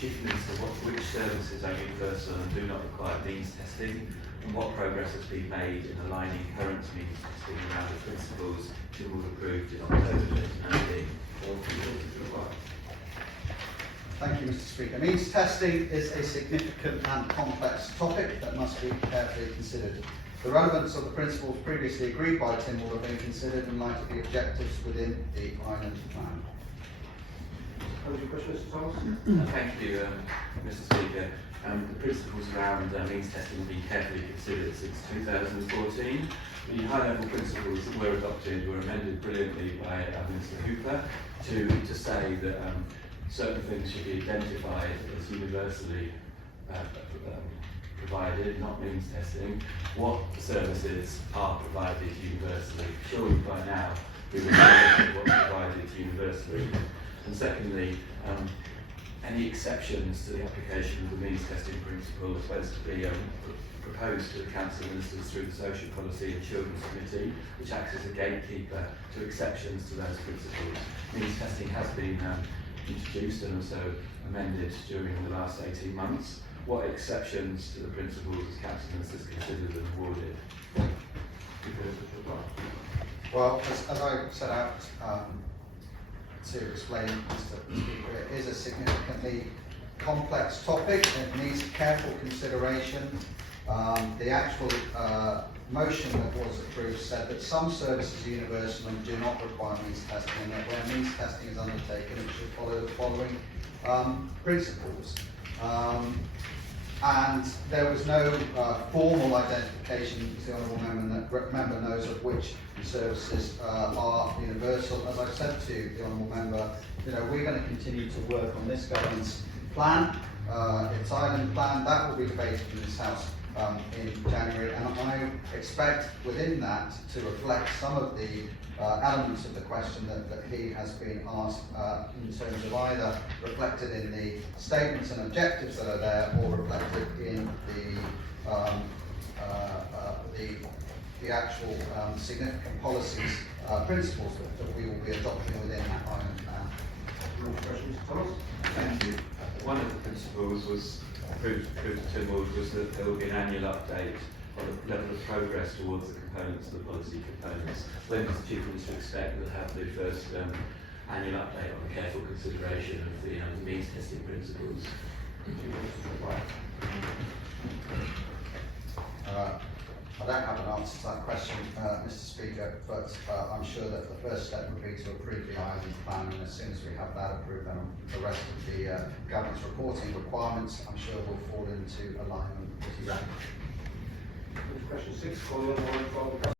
Chief Minister which services are universal and do not require means testing, and what progress has been made in aligning current means testing around the principles Tynwald approved in October 2019? Thank you, Mr. Speaker. Means testing is a significant and complex topic that must be carefully considered. The relevance of the principles previously agreed by Tynwald have been considered in light of the objectives within the Island Plan. Mr. Thomas? Thank you, Mr. Speaker. The principles around means testing have been carefully considered since 2014. The high-level principles that were adopted were amended brilliantly by Minister Hooper to say that certain things should be identified as universally provided, not means testing. What services are provided universally? Surely by now we would know what's provided universally. And secondly, any exceptions to the application of the means testing principle are supposed to be proposed to the Council of Ministers through the Social Policy and Children's Committee, which acts as a gatekeeper to exceptions to those principles. Means testing has been introduced and also amended during the last 18 months. What exceptions to the principles has Council of Ministers considered and awarded? Well, as I set out to explain, Mr. Speaker, it is a significantly complex topic. It needs careful consideration. The actual motion that was approved said that some services are universal and do not require means testing, and that where means testing is undertaken, it should follow the following principles. And there was no formal identification, as the Honourable Member knows, of which services are universal. As I've said to the Honourable Member, we're going to continue to work on this governance plan, its island plan. That will be debated in this House in January, and I expect within that to reflect some of the elements of the question that he has been asked in terms of either reflected in the statements and objectives that are there or reflected in the actual significant policies, principles that we will be adopting within that island plan. Mr. Thomas? Thank you. One of the principles was approved to Tynwald was that there will be an annual update on the level of progress towards the components of the policy components. When does the Chief Minister expect to have the first annual update on the careful consideration of the means testing principles? I don't have an answer to that question, Mr. Speaker, but I'm sure that the first step would be to approve the island plan, and as soon as we have that approved, then the rest of the governance reporting requirements, I'm sure, will fall into alignment pretty rapidly. Question 6, calling on the